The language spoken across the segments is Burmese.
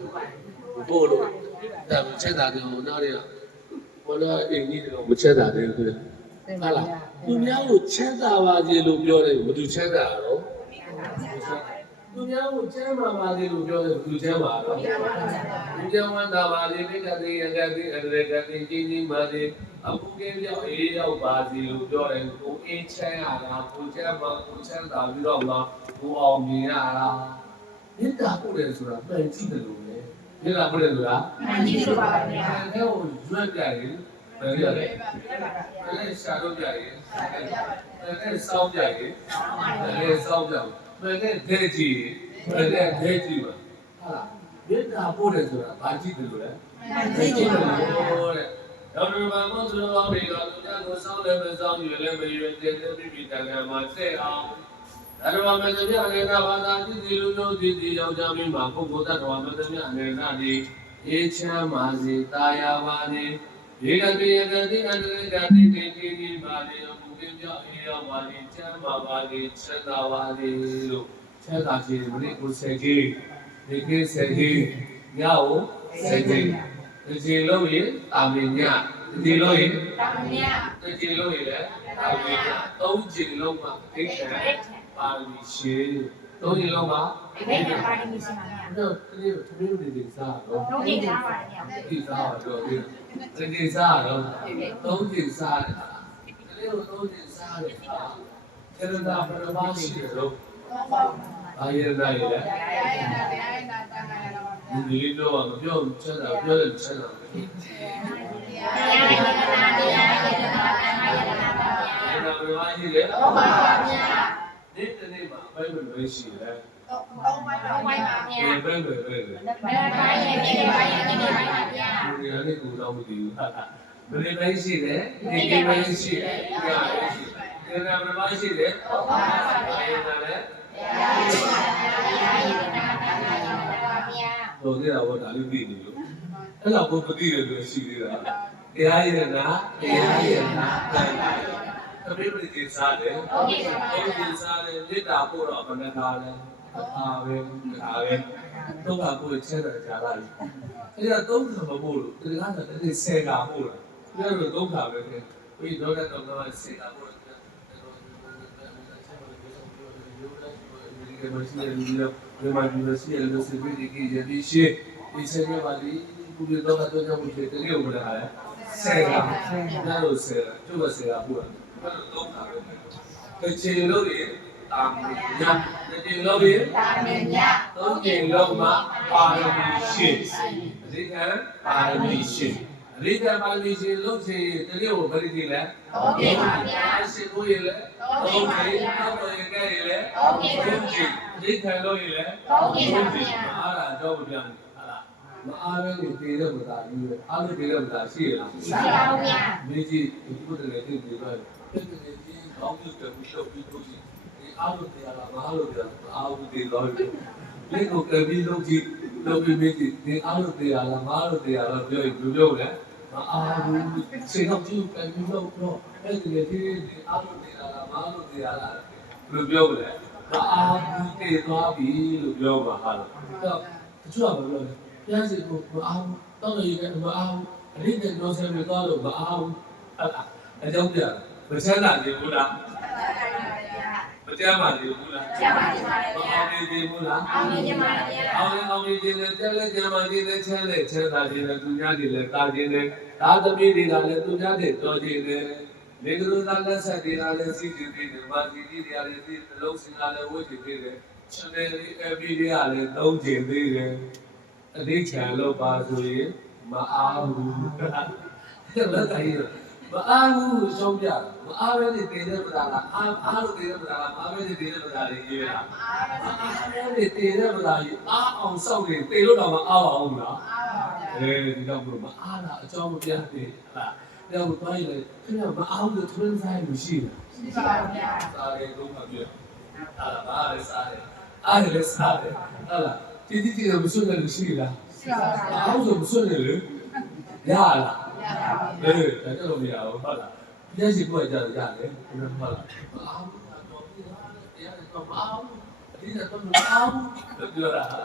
တော့ပို့လို့ဒါချက်တာတယ်ဟိုနောက်ရဘောလာအင်းကြီးတော့မချက်တာတယ်ခင်ဗျဟာလားသူများကိုချက်တာပါစေလို့ပြောတယ်ဘယ်သူချက်တာတော့သူများကိုချက်မှာပါစေလို့ပြောတယ်ဘယ်သူချက်မှာတော့သူကြောင့်ဝန္တာပါလေပိကတိယကတိအရကတိကြီးကြီးပါစေအခုကင်းပြောအေးရောက်ပါစေလို့ပြောတယ်ကိုအင်းချက်ရတာကိုချက်မှာကိုချက်တာပြီးတော့မှကိုအောင်မြင်ရတာ မေတ္တာပို့တယ်ဆိုတာပြန်ကြည့်တယ်လို့လေမေတ္တာပို့တယ်ဆိုတာမှန်ကြီးဆိုပါဗျာအဲကိုရွက်ကြရင်ဘယ်လိုလဲအဲရှာတော့ကြရင်အဲစောင်းကြရင်အဲစောင်းကြဘယ်နဲ့ဒဲကြည့်ဘယ်နဲ့ဒဲကြည့်ပါဟာမေတ္တာပို့တယ်ဆိုတာဘာကြည့်တယ်လို့လဲမှန်ကြီးဆိုပါဗျာတဲ့တော်တော်ဘာမှဆိုတော့ဘေကလူကြကိုစောင်းလည်းမစောင်းရွယ်လည်းမရွယ်တဲ့တဲ့ပြပြတန်ကမှာဆက်အောင် ဓမ္မမသမြအနေနာဘာသာတိတိလူမျိုးတိတိယောက်ျားမင်းမှာပုဂ္ဂိုလ်တ attva မသမြအနေနာဒီအေးချမ်းပါစေတာယာပါနေဒီကတိယကတိအန္တရာတိတိတိတိပါလေဘုရင်ပြောအေးရောပါလေချမ်းပါပါလေချမ်းသာပါလေလို့ချမ်းသာခြင်းမလေးကိုဆက်ကြီးဒီကိဆက်ကြီးညောဆက်ကြီးဒီစီလို့ရင်အာမင်ညဒီလို့ရင်တာမမြတ်ဒီစီလို့ရင်လည်းအာမင်ညသုံးချိန်လုံးမှာအိတ်ခံ ပါရမီရှိသုံးချိန်လုံးမှာဒီဘက်ကပါရမီရှင်ပါဗျာတော့ဒီလိုသမီးတို့တွေစားတော့လုံးကြီးသားပါဗျာဒီစားတော့ဒီဒီစားတော့သုံးချိန်စားတယ်ဒီလိုသုံးချိန်စားတယ်ကျေရတာပရမရှိတယ်လို့အာရတာရလေဒီလိုတော့မပြောချက်တာပြောတယ်ချက်တာတရားရတနာတရားရတနာတရားရတနာပါဗျာဒါပရမရှိလေဟုတ်ပါပါဗျာ ဒီတနေ့မှာဘယ်လိုပဲရှိလဲဟုတ်ပါပါဗျာဘယ်ဘယ်ပဲပဲဘယ်ပိုင်းရဲ့ဒီပိုင်းရဲ့ဒီပိုင်းပါဗျာဒီရလေးကိုတော့မသိဘူးဟာဘယ်လိုပဲရှိတယ်ဒီကိပဲရှိတယ်ဒီကပဲရှိတယ်ဒါကဘယ်မှာရှိတယ်ဟုတ်ပါပါဗျာအဲ့ဒါလည်းတရားရတနာတရားရတနာတရားရတနာပါဗျာဟိုနေတာဘောဒါလေးသိနေလို့အဲ့တော့ဘုပတိတယ်လို့ရှိသေးတာတရားရနာတရားရနာတန်တာ အမေပရိသေစားတယ်ဟုတ်ကဲ့ပါအဲ့ဗျာဒီစားတယ်မေတ္တာပို့တော့ဘယ်နှခါလဲအားပဲအားပဲတော့ကပို့ချက်တယ်ကြာလာပြီအဲ့ဒါသုံးခါမပို့လို့ဒီကတော့တည်းဆယ်ခါပို့တာဒီကတော့သုံးခါပဲခင်ဘီတော့ကတော့တော့ဆယ်ခါပို့တယ် que nos sigue el video de Magnificencia, el no se ve de que ya dice, dice que vale, porque toca todo mucho, tenía una cara, será, claro será, yo va a ser apura, pero toca, que che lo de, también, que che lo de, တာ မမြတ်သုံးကျင်လုံးမှာပါရမီရှင်အဓိကပါရမီရှင်အဓိကပါရမီရှင်လို့ဆိုရင်တကယ်ကိုဗရိတိလဲဟုတ်ကဲ့ပါဗျာအရှိကိုရလဲသုံးကျင်တော့ရခဲ့ရလဲအဓိကလို့ရလဲအားလာတော့ပြန်ဟာလားမအားပဲနေတည်တဲ့ဘုရားကြီးပဲအားလို့တည်တဲ့ဘုရားရှိရလားရှိပါဗျာမိကြီးဒီဘုရားလည်းတည်ပြီးတော့ ပြည်နေကြီးကောင်းပြုတယ်ဘုရားပြီးလို့ဒီအားလို့တရားလားမအားလို့တရားအားလို့တည်တော့လက်ကိုကပြီးလို့ကြည့်လို့ပြီးမိကြီးဒီအားလို့တရားလားမအားလို့တရားလားပြောရင်ပြောပြောလဲမအားဘူးစေတော့ကြည့်ကပြီးလို့တော့အဲ့ဒီလေဒီအားလို့တရားလားမအားလို့တရားလားလို့ပြောလဲမအားဘူးတည်သွားပြီလို့ပြောမှာဟာတော့တချို့ကပြောတယ်ပြန်စီကိုမအားဘူးတော့လည်းရမအားဘူးအရင်ကတော့ဆယ်မသွားလို့မအားဘူးအဲ့ဒါအကြောင်းပြ မချမ်းသာနေဘူးလားမကြမ်းပါနေဘူးလားကျပါပါမဗျာအောင်နေသေးဘူးလားအောင်မြင်ပါဗျာအောင်နေအောင်နေခြင်းနဲ့တက်လက်ကြမ်းပါခြင်းနဲ့ချမ်းလက်ချမ်းသာခြင်းနဲ့သူများတွေလည်းတာခြင်းနဲ့သာသမီတွေကလည်းသူများတွေတော်ခြင်းနဲ့လေကလူသားလက်ဆက်တွေကလည်းစီစီပြီးတယ်မာစီကြီးတွေကလည်းဒီလုံးစင်ကလည်းဝတ်ကြည့်သေးတယ်ချန်နယ်လေးအပီတွေကလည်းသုံးခြင်းသေးတယ်အသေးချံလို့ပါဆိုရင်မအားဘူးအဲ့ဒါလည်း မအားဘူးရှောင်းပြမအားပဲနေတည်တဲ့ပဒါလားအားအားလို့တည်တဲ့ပဒါလားအားပဲနေတည်တဲ့ပဒါလေးရေးလားအားနဲ့တည်တဲ့မလားကြီးအားအောင်စောက်နေတည်လို့တော့မအားပါဘူးလားအဲဒီတော့ဘုမအားတာအကြောင်းမပြတ်သေးလားတော့ဘာလဲခင်ဗျမအားလို့ထွန်းဆိုင်လို့ရှိတာရှိပါဗျာစားတယ်တော့မပြတ်အားလားအားလည်းစားတယ်အားလည်းစားတယ်ဟုတ်လားဒီဒီဒီမစွန့်လို့ရှိလားရှိပါဗျာအားဆိုမစွန့်နေလေရလား ရပါဗျာအေးဒါကြလို့မရဘူးဟုတ်လားပြည့်စီကိုကြရတယ်ရတယ်ဟုတ်လားမအားဘူးတော့ပြရတယ်တော့မအားဘူးအဒီကတော့မအားဘူးပြောတာဟာ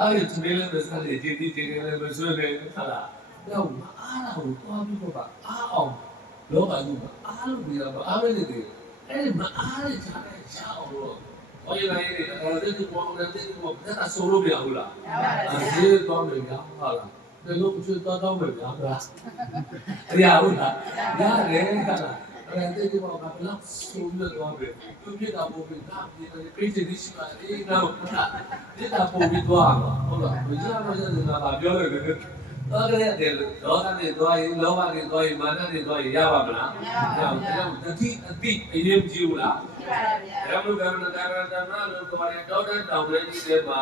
အားရသူလည်းမစားလေဒီဒီဒီလည်းမဆွေးပဲဟာလားတော့အားလာကိုတွားပြီးတော့အားအောင်လောကကြီးမှာအားလို့ပြီးတော့အားမနေတယ်အဲ့ဒီမအားရချာတဲ့ချာအောင်လို့ဘာရလဲအဲ့ဒီဘောင်းနဲ့ဒီဘောဒါကဆိုလို့ပြဘူးလားအဲဒီတော့မယ်ညာဟာလား ဒီလိုချွတ်တော့တော့မယ်ညာဟာရဘူးလားရတယ်ဟာလားအဲ့ဒီတော့ဘာလို့ဆိုလို့တော့ပဲသူပြတာပို့ပြီးတာဒီကိစ္စဒီရှိပါလေတော့ဒီတာပို့ပြီးတော့ဟုတ်လားဘယ်ကြမှာလဲငါပြောတယ်တော့ကြရတယ်လောကနေသွားရင်လောဘကနေသွားရင်မာနကနေသွားရင်ရပါမလားရပါဘူးတတိအတိအရင်ကြည့်ဘူးလားရမုကမ္မတာရတနာလို့ခေါ်တယ်တောတတောင်လေးကြီးတွေမှာ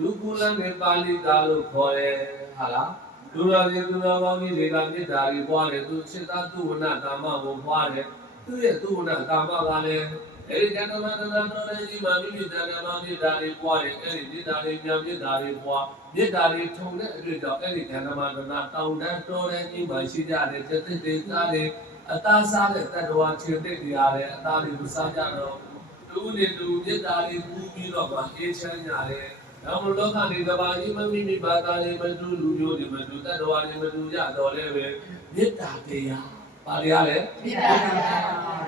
လူကူလနဲ့ပါဠိကားလို့ခေါ်တယ်ဟာလားလူတော်ကြီးလူတော်ကောင်းကြီးတွေကမေတ္တာကြီးပွားတယ်သူစိတ်သားသူဝနာကာမကိုပွားတယ်သူရဲ့သူဝနာကာမကလည်းအဲဒီကံတော်တော်တော်လေးကြီးမှာမိမိတန်တယ်မှာမေတ္တာလေးပွားတယ်အဲဒီမေတ္တာလေးညာမေတ္တာလေးပွားမေတ္တာလေးထုံတဲ့အတွေ့ကြောင့်အဲဒီကံတော်တော်တောင်တန်းတော်တဲ့ကြီးမှာရှိကြတယ်တသက်သေးသားလေးအသားစားတဲ့တတ္တဝါခြေသိက်တွေရတယ်အသားလေးမစားကြတော့တူနေတူမေတ္တာလေးပူပြီးတော့မှအေးချမ်းကြတယ်။ ဒါမှလောကနေတပါးကြီးမမိမိဘာသာလေးမတူလူမျိုးတွေမတူတတ္တဝါတွေမတူကြတော့လည်းပဲမေတ္တာတရားပါရရလဲ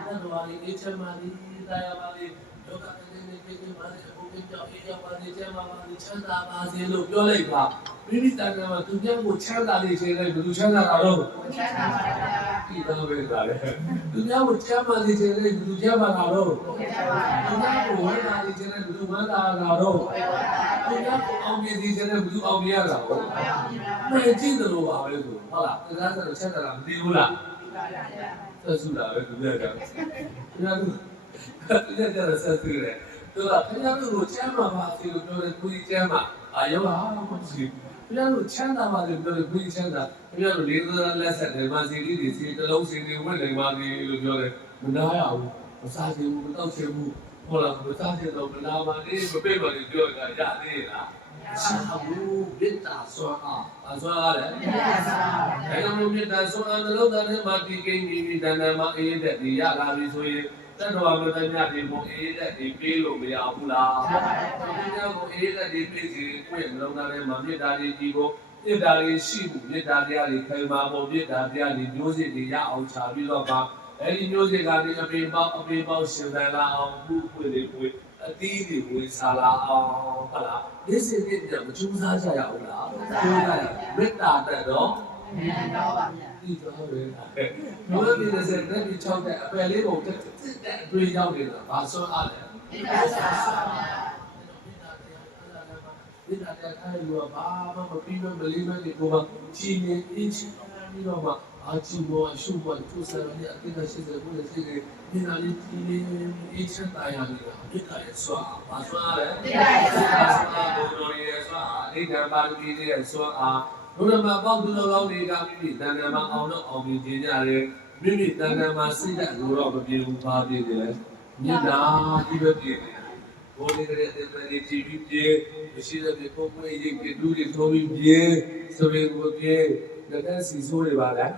တတ္တဝါတွေအေးချမ်းပါလိတရားပါလိလောကနေနေနေနေပါလေဘုရား ကြောင့်အေးရပါလိကျမ်းပါပါလိချမ်းသာပါစေလို့ပြောလိုက်ပါမိမိတန်ခါမှာသူပြောကိုချမ်းသာလေးရှင်းလိုက်ဘယ်သူချမ်းသာတာတော့ဒီတော့ပဲလာတယ်သူပြောကိုချမ်းသာလေးရှင်းလိုက်ဘယ်သူချမ်းသာတာတော့ဘုရားကိုဝမ်းသာနေခြင်းနဲ့ဘုသူဝမ်းသာတာတော့ဘုရားကိုအောင်မြင်နေခြင်းနဲ့ဘုသူအောင်မြင်ရတာပေါ့မင်းကြည့်တယ်လို့ပါပဲဆိုဟုတ်လားတရားစတော့ချက်တာမသိဘူးလားသက်စုတာပဲသူကကြောက်ဘုရားကသူကကြတော့ဆက်သူတယ် သူကဘုရားကိုချမ်းသာပါစေလို့ပြောတယ်ကိုကြီးချမ်းသာအာယောဟာမရှိဘုရားကိုချမ်းသာပါစေပြောတယ်ကိုကြီးချမ်းသာဘုရားကိုလေးသောလက်ဆက်တယ်မာစီလေးတွေစီတလုံးစီတွေဝတ်နေပါစေလို့ပြောတယ်မနာရဘူးမစားချင်ဘူးမတောက်ချင်ဘူးဟုတ်လားမစားချင်တော့မလာပါနဲ့မပြေပါနဲ့ပြောတာရသေးလားရှာဘူးမေတ္တာဆွမ်းအားအဆွမ်းအားလေအဲဒါမျိုးမေတ္တာဆွမ်းအားနှလုံးသားထဲမှာတည်ကိန်းပြီးပြီးတဏ္ဍာမှာအေးတဲ့ဒီရလာပြီဆိုရင် တတ်တော်မတည်းမြတ်ဒီပုံအေးတဲ့ဒီပြေးလို့မရဘူးလားဘုရားကိုအေးတဲ့ဒီပြေးစီကိုယ့်နှလုံးသားထဲမှာမေတ္တာလေးကြည်ဖို့မေတ္တာလေးရှိမှုမေတ္တာတရားလေးခိုင်မာဖို့မေတ္တာတရားလေးမျိုးစစ်တွေရအောင်ချပြီးတော့ပါအဲ့ဒီမျိုးစေ့ကနေအပေပေါက်အပေပေါက်ရှင်သန်လာအောင်မှုပွေလေးပွေအသီးတွေဝေစားလာအောင်ဟုတ်လားဒီစိတ်နဲ့မကြိုးစားကြရအောင်လားကြိုးစားရမေတ္တာတက်တော့ဒီတော့ပဲ ဘုရားပြည်တဲ့ဆက်တဲ့ဒီ၆တဲ့အပယ်လေးပုံတက်တဲ့အတွေ့ရောက်နေတာဘာဆွမ်းအားလဲမေတ္တာတရားခိုင်းလို့ဘာမှမပြီးမမလေးမနေကိုကြီးနေအင်းချပြီးတော့မှအာချီဘောအရှုဘောသူစားရတဲ့အကိစ္စရှိတဲ့ဘုရားရှိတဲ့ဒီနာလေးကြီးနေအင်းချတရားနေတာမေတ္တာရဲ့ဆွမ်းဘာဆွမ်းအားလဲမေတ္တာရဲ့ဆွမ်းအားဘုရားရဲ့ဆွမ်းအားအိဒါပါဠိရဲ့ဆွမ်းအား ဘုရားမှာပေါက်သူတော်ကောင်းတွေကမိမိတန်တမှာအောင်တော့အောင်မြင်ခြင်းကြတယ်မိမိတန်တမှာစိတ်ဓာတ်ကိုတော့မပြေဘူးပါပြေတယ်မြေနာဒီပဲပြေတယ်ဘောလေးကလေးတဲ့တဲ့ကြည့်ပြီးပြေမရှိတဲ့ပြေပုံပွေးရိပ်ပြေလူတွေထိုးပြီးပြေဆိုရင်ကိုပြေလက်သက်စီဆိုးတွေပါလား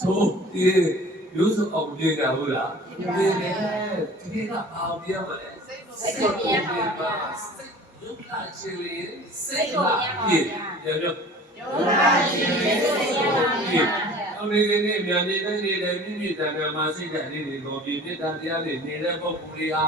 ဆိုးပြေရုပ်စုံအောင်ပြေကြဘူးလားပြေတယ်ဒီကအောင်ပြေမလဲစိတ်ကိုပြေပါစိတ်ရုပ်လာ ချင်ရင်စိတ်ကိုပြေတယ်ပြောအောင်နေနေနဲ့မြန်နေတိုင်းနေတိုင်းပြည့်ပြည့်တန်တန်မှာစိတ်ဓာတ်လေးတွေကိုပြည့်ပြည့်တန်တရားလေးနေတဲ့ပုဂ္ဂိုလ်တွေဟာ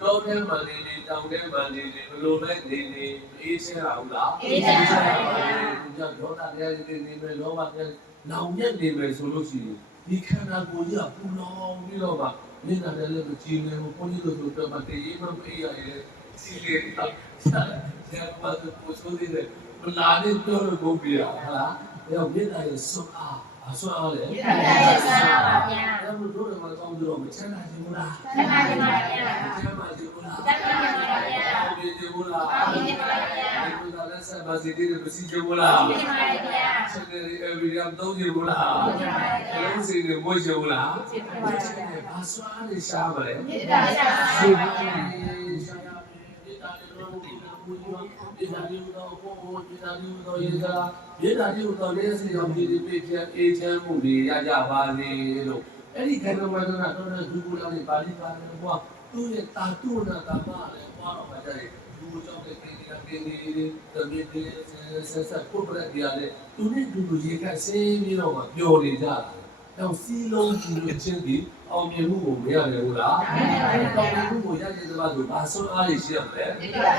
တောထဲမှာနေနေတောင်ထဲမှာနေနေဘလိုပဲနေနေအေးချမ်းအောင်လားအေးချမ်းပါဘူး။ကြောင့်ဒေါသတရားတွေနေမယ်လောဘတရားနောင်မြတ်နေမယ်ဆိုလို့ရှိရင်ဒီခန္ဓာကိုယ်ကြီးကပူလောင်ပြီးတော့မှမျက်နှာလည်းလည်းမကြည့်နိုင်ဘူးဘုန်းကြီးတို့ဆိုတော့မတည်ရင်မအေးရရဲ့စီလေးတော့ဆရာကဘာလို့ပို့ဆိုသေးတယ် မလာနေပြောလို့ဘုံပြရဟာလား။ဒါမျက်နှာရဲ့စွအားအစွအားလေမေတ္တာရဲ့ဆရာပါဗျာအဲ့လိုတို့လည်းမကောင်းကြတော့မချမ်းသာခြင်းဘူးလားဆန္ဒရှင်ပါဗျာချမ်းသာခြင်းဘူးလားတတ်ပါပါဗျာအောင်မြင်ခြင်းဘူးလားအောင်မြင်ပါဗျာဒီလိုလည်းဆက်ပါစေတဲ့ပစီခြင်းဘူးလားမေတ္တာပါဗျာဆက်တဲ့ every day သုံးခြင်းဘူးလားလုံးစီတွေမွေးခြင်းဘူးလားဘာစွာနေရှားမလဲမေတ္တာရဲ့ဆရာပါဒီဗျာရှားရမယ်ဒီတာလေးတော့ဒီလိုဘူး ရောဒီတာလေးတော့ဘိုးဘိုးဒီတာလေးတော့ရေသာဒီတာလေးတော့လည်းစေအောင်ဒီဒီပြည့်ပြည့်အေးချမ်းမှုတွေရကြပါစေလို့အဲ့ဒီခန္ဓာဝေဒနာတော့လည်းဒုက္ခလာနေပါဠိပါဠိဘုရားသူ့ရဲ့တာတုနာတာမလည်းဘုရားတော်မှာကြတယ်ဒုကြောင့်တဲ့ကိစ္စကိနေတမီးတွေဆက်ဆက်ပုတ်ပရက်ပြရတယ်သူနဲ့တူတူရေခတ်ဆင်းပြီးတော့မှပျော်နေကြတာ တော့စီလုံးကြည့်လို့ချင်းဒီအောင်မြင်မှုကိုမရတယ်ဘူးလားအောင်မြင်မှုကိုရတဲ့ဘာလို့ဘာဆုံးအားရှိရမလဲမေတ္တာ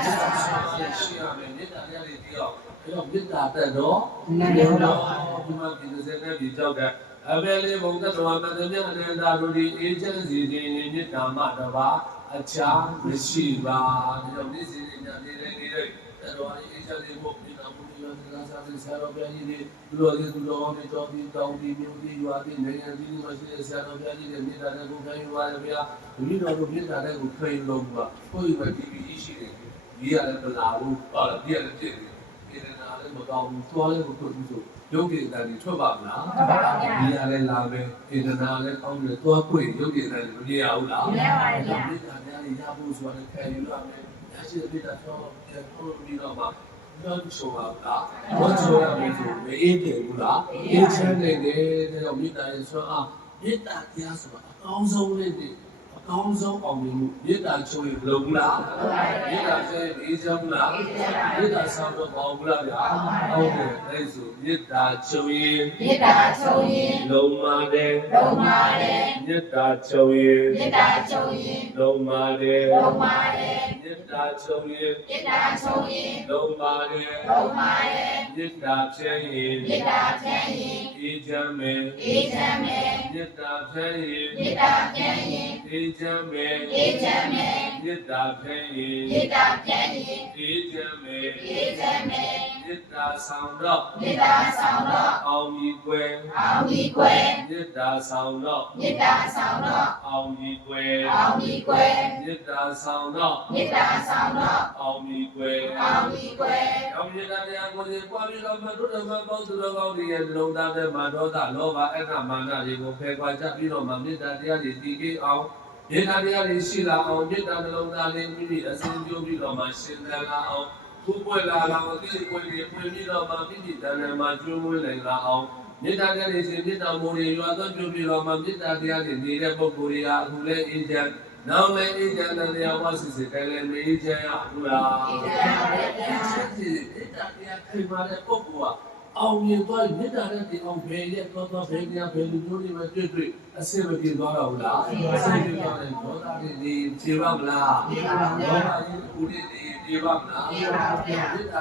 ရှိရမယ်မေတ္တာရတဲ့ဒီတော့အဲ့တော့မေတ္တာတက်တော့ဒီတော့ဒီမှာဒီစက်နဲ့ဒီကြောက်တဲ့အဘယ်လေးဘုံသက်တော်မှာတည်းအနန္တာတို့ဒီအေဂျင့်စီတွေမေတ္တာမှတပါအခြားမရှိပါဒီတော့ဒီစီတွေနေတဲ့နေတဲ့တော်အေဂျင့်လေးဘုံဒီ တော့ဘုရားသခင်စာသဆရာတော်ဘုရားကြီးတွေသူတော်ကြီးသူတော်တွေတော်ပြီးတောင်းပြီးမြို့ပြီးရွာပြီးနိုင်ငံကြီးတွေမှာရှိတဲ့ဆရာတော်ဘုရားကြီးတွေမေတ္တာနဲ့ကိုခံယူပါရဗျာဒီတော့တို့မေတ္တာနဲ့ကိုခံယူလို့ပါကိုယ်ပဲဒီပြီးရှိတယ်ဒီရတယ်ပလာဘူးပါလားဒီရတယ်ဖြစ်တယ်ဒီနာလည်းမကောင်းဘူးသွားလည်းမထွက်ဘူးဆိုရုပ်ရည်တန်တွေထွက်ပါမလားဒီရလည်းလာမယ်ဒီနာလည်းကောင်းတယ်သွားခွေရုပ်ရည်တန်တွေမမြင်ရဘူးလားမေတ္တာတရားတွေရဖို့ဆိုတာခံယူရမယ်ရရှိတဲ့မေတ္တာတော့ပြန်ဖို့ပြီးတော့မှ တော့ဆိုပါလားဘာဆိုရမလဲဆိုမအေးတယ်ဘူးလားအေးချမ်းနေတယ်တဲ့တော့မေတ္တာရဲ့ဆိုအားမေတ္တာတရားဆိုတာအကောင်းဆုံးလေးတွေအကောင်းဆုံးအောင်မြင်မှုမေတ္တာချိုးရင်ဘယ်လိုဘူးလားမေတ္တာချိုးရင်အေးချမ်းဘူးလားမေတ္တာဆောင်တော့ကောင်းဘူးလားဗျာဟုတ်တယ်အဲဆိုမေတ္တာချိုးရင်မေတ္တာချုပ်ရင်လုံးပါတယ်လုံးပါတယ်မေတ္တာချိုးရင်မေတ္တာချုပ်ရင်လုံးပါတယ်လုံးပါတယ်မေ တ္တာချိုးရင်မေတ္တာချုပ်ရင်လုံးပါတယ်လုံးပါတယ်မေတ္တာဖြန့်ရင်မေတ္တာဖြန့်ရင်အေးချမ်းမယ်အေးချမ်းမယ်မေတ္တာဖြန့်ရင်မေတ္တာဖြန့်ရင်အေးချမ်းမယ်အေးချမ်းမယ်မေတ္တာဖြန့်ရင်မေတ္တာဖြန့်ရင်အေးချမ်းမယ်အေးချမ်းမယ်မေတ္တာဆောင်တော့မေတ္တာဆောင်တော့အောင်ကြီးကွယ်အောင်ပြီးွယ်မေတ္တာဆောင်တော့မေတ္တာဆောင်တော့အောင်ကြီးကွယ်အောင်ပြီးွယ်မေတ္တာဆောင်တော့မေတ္တာဆောင်တော့အောင်ကြီးကွယ်အောင်ပြီးွယ်အောင်မြတ်တရားကိုယ်ပွားပြီးတော့မတို့ဓမ္မပေါင်းသူတော်ကောင်းတွေရဲ့လုံသားတဲ့မာဒေါသလောဘအက္ခမာနတွေကိုဖယ်ခွာကြပြီးတော့မှမေတ္တာတရားတွေတည်ပြီးအောင် မေတ္တာတရားတွေရှိလာအောင်မေတ္တာနှလုံးသားလေးမိမိအစဉ်ပြုပြီးတော့မှရှင်သန်လာအောင်ခုပွက်လာအောင်အတိအပွက်တွေပွင့်ပြီးတော့မှမိမိတဏ္ဍာမှာကျွေးမွေးနိုင်လာအောင်မေတ္တာတရားတွေရှင်မေတ္တာမိုးတွေရွာသွန်းပြုပြီးတော့မှမေတ္တာတရားတွေနေတဲ့ပုဂ္ဂိုလ်တွေဟာအခုလည်းအေးချမ်းနောက်လည်းအေးချမ်းတဲ့တရားဝါစစ်စစ်တိုင်းလည်းအေးချမ်းရဘူးလားအေးချမ်းပါလေဗျာဆက်ကြည့်မေတ္တာတရားခိုင်မာတဲ့ပုဂ္ဂိုလ်ဟာ အောင်မြင်သွားမေတ္တာနဲ့ဒီအောင်ဘယ်ရဲ့တော့တော့ဘယ်ညာဘယ်လူမျိုးတွေပဲတွေ့တွေ့အစင်မပြေသွားတော့ဘူးလားအစင်ပြေသွားတယ်ဒေါသတွေဒီပြေပါမလားဒေါသတွေကူတွေဒီပြေပါမလားမေတ္တာ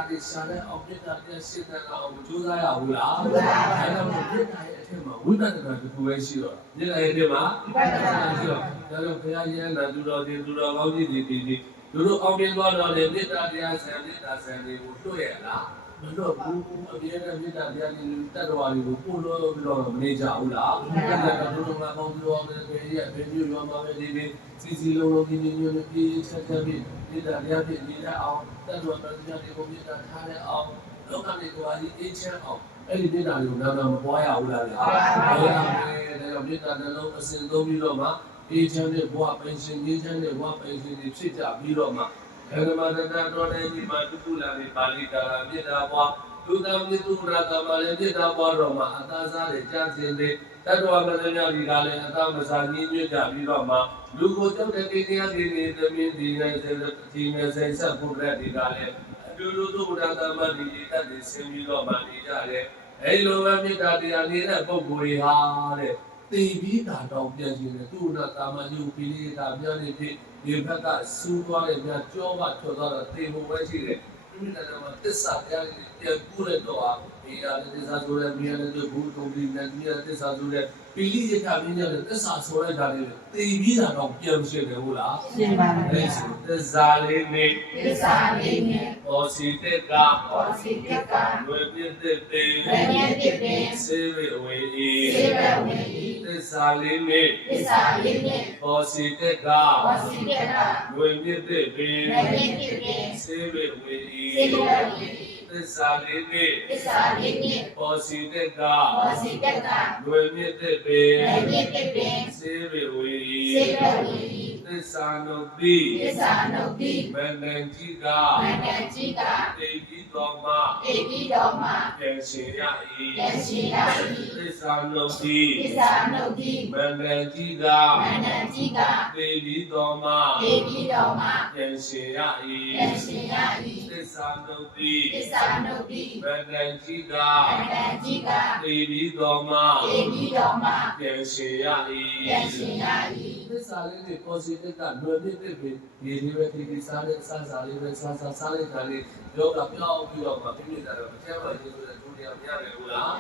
တွေရှာတဲ့အောင်မေတ္တာတွေရှင်းတဲ့အောင်ကြိုးစားရဘူးလားအဲဒါမှမေတ္တာရဲ့အထက်မှာဝိပဿနာတစ်ခုပဲရှိတော့မေတ္တာရဲ့အထက်မှာဝိပဿနာရှိတော့ဒါတော့ဘုရားရဲ့နာသူတော်ဒီသူတော်ကောင်းကြီးဒီဒီဒီသူတို့အောင်မြင်သွားတော့လေမေတ္တာတရားဆံမေတ္တာဆံတွေကိုတွေ့ရလား မတော့ဘူးအပြည့်နဲ့မြေတာတရားကြီးတတ်တော်ရီကိုပို့လို့ပြီးတော့မနေကြဘူးလား။အဲ့ဒါကတော့ဘုရားကောင်းပြီးတော့လည်းပဲရဲ့ဘယ်မျိုးရောမှာပဲဒီဒီစီစီလုံးလုံးဒီဒီမျိုးနဲ့ပြေးချက်ချက်ပြီးမြေတာတရားပြည့်နေတဲ့အောင်တတ်တော်တရားတွေကိုမြေတာထားတဲ့အောင်လောကနေကိုအကြီးအေးချမ်းအောင်အဲ့ဒီမြေတာတွေကိုနာနာမပွားရဘူးလားဗျာ။ဘယ်ရမယ်ဒါကြောင့်မြေတာနှလုံးအစဉ်သုံးပြီးတော့မှအေးချမ်းတဲ့ဘဝပင်ရှင်အေးချမ်းတဲ့ဘဝပင်ရှင်တွေဖြစ်ကြပြီးတော့မှ ဓမ္မတတတော်တဲ့ဒီမှာတုကုလာနေပါဠိတာရမြေတာဘွားလူသားမြေသူရတာပါလေမြေတာဘွားတော့မှအသာစားတဲ့ကြံစင်တဲ့တတ္တဝမသညာဒီကလည်းအသာမစားညင်းညွတ်ကြပြီးတော့မှလူကိုကြောက်တဲ့ကိတရားတွေနေသမင်းဒီနဲ့စေဒီနဲ့စိတ်ဆက်ဖို့တဲ့ဒီကလည်းအတူတူသုဘုရားသမ္မာဒီတတ်တွေဆင်းပြီးတော့မှနေကြတယ်အဲလိုပဲမြေတာတရားနေတဲ့ပုဂ္ဂိုလ်တွေဟာတဲ့ တေပြီးတာတော့ပြန်ရှင်တယ်သူ့နာတာမယုပိလိတာများနေဖြစ်ဒီဘက်ကစူးသွားတဲ့များကြောပါထွက်သွားတာတေဖို့ပဲရှိတယ်ဒီနေ့ကမှတစ္ဆာတရားတွေပြန်ပူတဲ့တော့ဟာဒီဟာတစ္ဆာဆိုတဲ့မြင်တဲ့ဘူးတုံးပြီးနဲ့ဒီဟာတစ္ဆာဆိုတဲ့ပိလိယထာမြင်တဲ့တစ္ဆာဆိုတဲ့ဓာတ်တွေတေပြီးတာတော့ပြန်ရှင်တယ်ဟုတ်လားရှင်းပါလေအဲဆိုတစ္ဆာလေးနေသစ္စာလေးနဲ့ဟောစီတက်ကပေါ်စီတက်ကဝေပြည့်တဲ့တေဝိညာဉ်တည်တဲ့စေဝေဝေဤစေဘဝေဤသ စ္စာလေးနေသစ္စာလေးနဲ့ဟောစီတက်ကပေါ်စီတက်ကဝေမြစ်တဲ့ပင်ဝိညာဉ်တည်တဲ့စေဝေဝေဤစေဘဝေဤသစ္စာလေးနှင့်သစ္စာလေးနဲ့ပေါ်စီတက်ကပေါ်စီတက်ကဝေမြစ်တဲ့ပင်ဝိညာဉ်တည်တဲ့စေဝေဝေဤစေဘဝေဤ သစ္စာနုတိသစ္စာနုတိဗန္တန်ကြီးကမန္တကြီးကတိပိတော်မှဧပိတော်မှာပြန်ရှင်ရယ၏ရှိရ၏သစ္စာနှုတ်တိသစ္စာနုတ်တိမန္တန်ကြီးကမန္တန်ကြီးကသေပြီးတော်မှဧပိတော်မှာပြန်ရှင်ရယ၏ရှိရ၏သစ္စာနှုတ်တိသစ္စာနုတ်တိမန္တန်ကြီးကမန္တန်ကြီးကသေပြီးတော်မှဧပိတော်မှာပြန်ရှင်ရယရှိရ၏ သစ္စာလေးတွေပေါ်စီတက်ကလွယ်ပြည့်ပြည့်ပြီးဒီလေးပဲဒီဒီစားတဲ့စားစားလေးပဲစားစားစားလိုက်တာလေးယောဂပြောင်းပြီးတော့မှပြည့်ပြည့်တာတော့အကျမ်းပါရေးဆိုတဲ့ဒုတိယမရတယ်ဘူးလား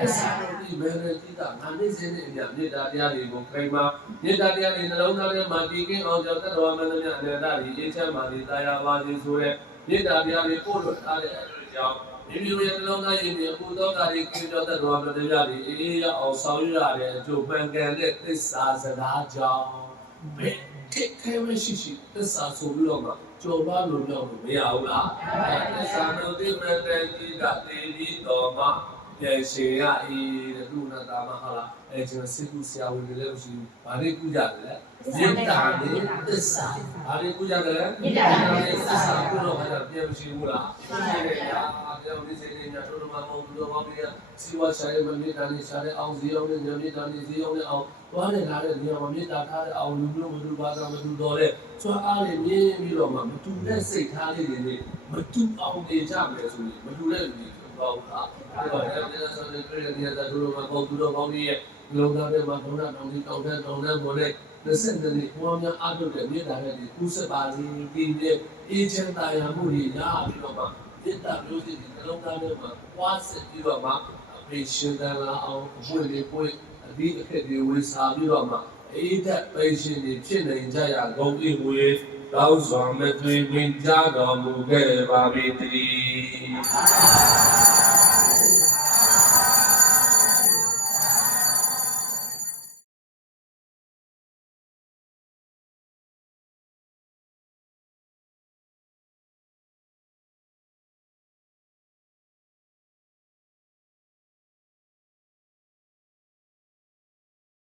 သစ္စာတို့ဒီဘယ်နဲ့ကြည့်တာငါနေစင်းနေအမြမေတ္တာတရားတွေကိုခိုင်မာမေတ္တာတရားတွေနှလုံးသားထဲမှာတည်ကင်းအောင်ကြောင့်တတော်မန္တမြအနန္တကြီးအေးချမ်းပါလေတရားပါစေဆိုတဲ့ မေတ္တာတရားတွေပို့လို့ထားတဲ့အတွက်ကြောင့်မိမိတို့ရဲ့နှလုံးသားရည်မြအပူသောကာရီကိကြောတတော်မန္တမြတွေအေးအေးရအောင်ဆောင်ရွက်ရတဲ့အကျိုးပံကန်တဲ့သစ္စာစကားကြောင့်ဘယ်ထိခဲမရှိရှိသစ္စာဆိုပြီးတော့မှကြော်ပါလို့ပြောလို့မရဘူးလားသစ္စာတို့ဒီမဲ့တဲ့ကြီးကတည်ပြီးတော်မှာ ပြန်ရှင်ရ၏တဲ့လူနာတာမဟာလားအဲကျွန်တော်စိတ်ကူဆရာဝန်တွေလည်းမရှိဘူး။ဘာလို့ကူကြတယ်လဲ။မေတ္တာနဲ့သစ္စာ။ဘာလို့ကူကြတယ်လဲ။မေတ္တာနဲ့သစ္စာကုလို့ဟဲ့ပြန်မရှိဘူးလား။ရှိတယ်ဗျာ။ပြောင်းဒီစိတ်နဲ့ညတို့မှာမဟုတ်ဘူးတော့ဘာဖြစ်လဲ။စီဝါဆိုင်ရဲ့မေတ္တာနဲ့ရှာတဲ့အောင်ဇီအောင်နဲ့ညမေတ္တာနဲ့ဇီအောင်နဲ့အောင်သွားနေလာတဲ့နေရာမှာမေတ္တာထားတဲ့အောင်လူမျိုးမတူပါကမတူတော့တဲ့ဆွမ်းအားတွေမြင်ပြီးတော့မှမတူတဲ့စိတ်ထားလေးတွေနဲ့မတူအောင်နေကြမယ်ဆိုရင်မတူတဲ့လူတွေ တော့ဟုတ်လား။အဲ့တော့လည်းဆိုတဲ့ပြည်ရတဲ့တို့မှာပေါ့သူတို့ကောင်းကြီးရဲ့လုံသားတွေမှာဒုနာတောင်းကြီးတောင်းတဲ့တောင်းတဲ့ဘောနဲ့လက်ဆက်တဲ့ဘုရားများအားထုတ်တဲ့မြေတားတဲ့ကုသပါစီဒီရဲ့အေးချမ်းသာယာမှုတွေရပြီးတော့မှမေတ္တာမျိုးစိတ်ဒီလုံသားတွေမှာပွားစစ်ပြီးတော့မှအဖေရှင်တန်လာအောင်အပွင့်လေးပွင့်အဒီအခက်တွေဝေစားပြီးတော့မှအေးသက်ပိရှင်တွေဖြစ်နေကြရကုန်ပြီဝေ တောင်းစွာမသွေဝင်ကြတော်မူခဲ့ပါပြီတည်း